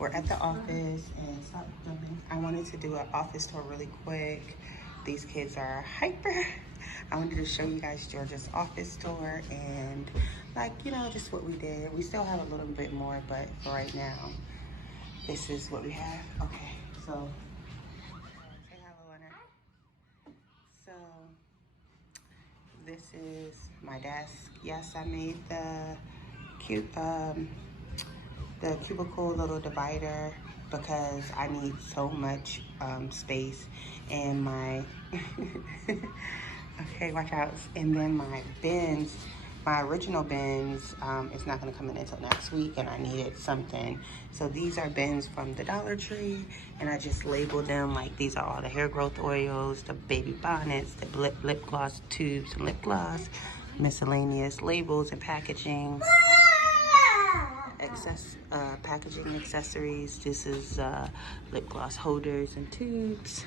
We're at the office and stop jumping. I wanted to do an office tour really quick. These kids are hyper. I wanted to show you guys Georgia's office tour and like, you know, just what we did. We still have a little bit more, but for right now, this is what we have. Okay, so say hello, Anna. So this is my desk. Yes, I made the cubicle little divider because I need so much space in my okay, watch out. And then my bins, my original bins, it's not gonna come in until next week, and I needed something. So these are bins from the Dollar Tree, and I just labeled them like these are all the hair growth oils, the baby bonnets, the lip gloss tubes and lip gloss, miscellaneous labels and packaging. Packaging accessories. This is lip gloss holders and tubes,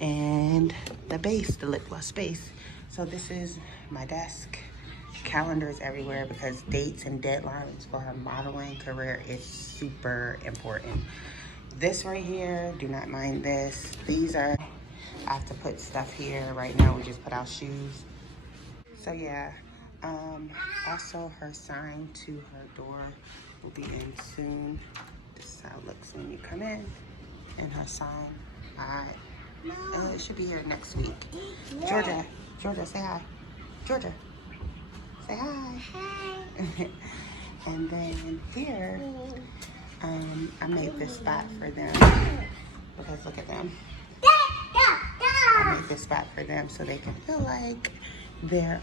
and the base, the lip gloss base. So this is my desk. Calendars everywhere because dates and deadlines for her modeling career is super important. This right here, do not mind this. These are, I have to put stuff here. Right now we just put out shoes. So yeah, also her sign to her door will be in soon. This is how it looks when you come in. And her sign, it should be here next week. Georgia, say hi. Georgia, say hi. Hi. And then here, I made this spot for them because look at them. I made this spot for them so they can feel like they're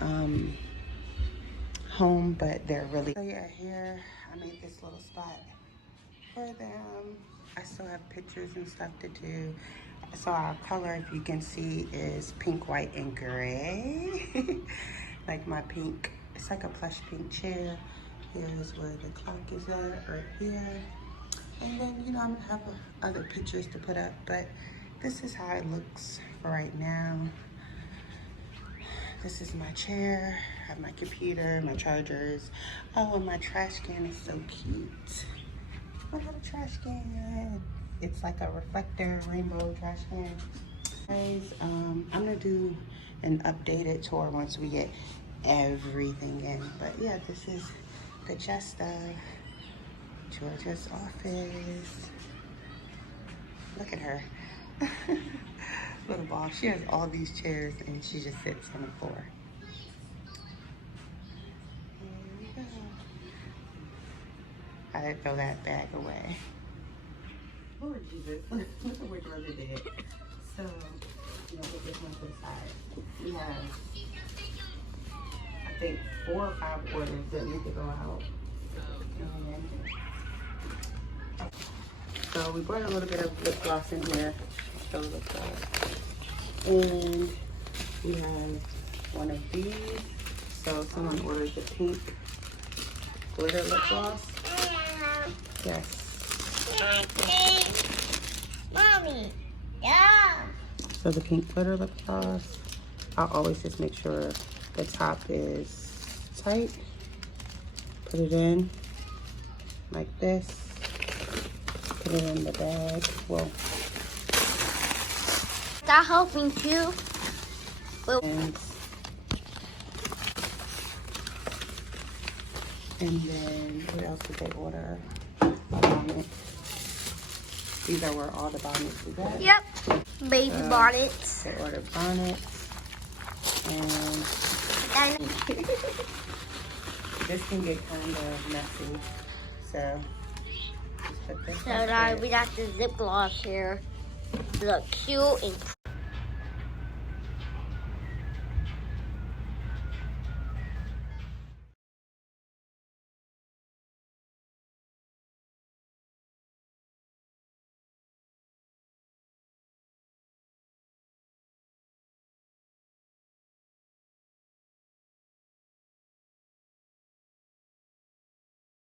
home, but they're really. So yeah, here I made this little spot for them. I still have pictures and stuff to do. So our color, if you can see, is pink, white, and gray. Like my pink, it's like a plush pink chair. Here's where the clock is at, right here. And then, you know, I'm gonna have other pictures to put up, but this is how it looks for right now. This is my chair. I have my computer, my chargers. Oh, and my trash can is so cute. Look at the trash can. It's like a reflector rainbow trash can. Guys, I'm gonna do an updated tour once we get everything in. But yeah, this is the gist of Georgia's office. Look at her. Little ball. She has all these chairs and she just sits on the floor. Here we go. I didn't throw that bag away. Lord Jesus. Look at what Georgia did. So, you know, put this one to the side. We have, I think, 4 or 5 orders that need to go out. So we brought a little bit of lip gloss in here. Show lip gloss. And we have one of these. So someone ordered the pink glitter lip gloss. Yes. Mommy, yeah. So the pink glitter lip gloss. I'll always just make sure the top is tight. Put it in like this. Put it in the bag. Whoa. That helping too. And then what else did they order? Bonnets. These are where all the bonnets we got. Yep. Baby bonnets. They ordered bonnets. And this can get kind of messy. So just put this So now we got the zip gloss here. Look cute and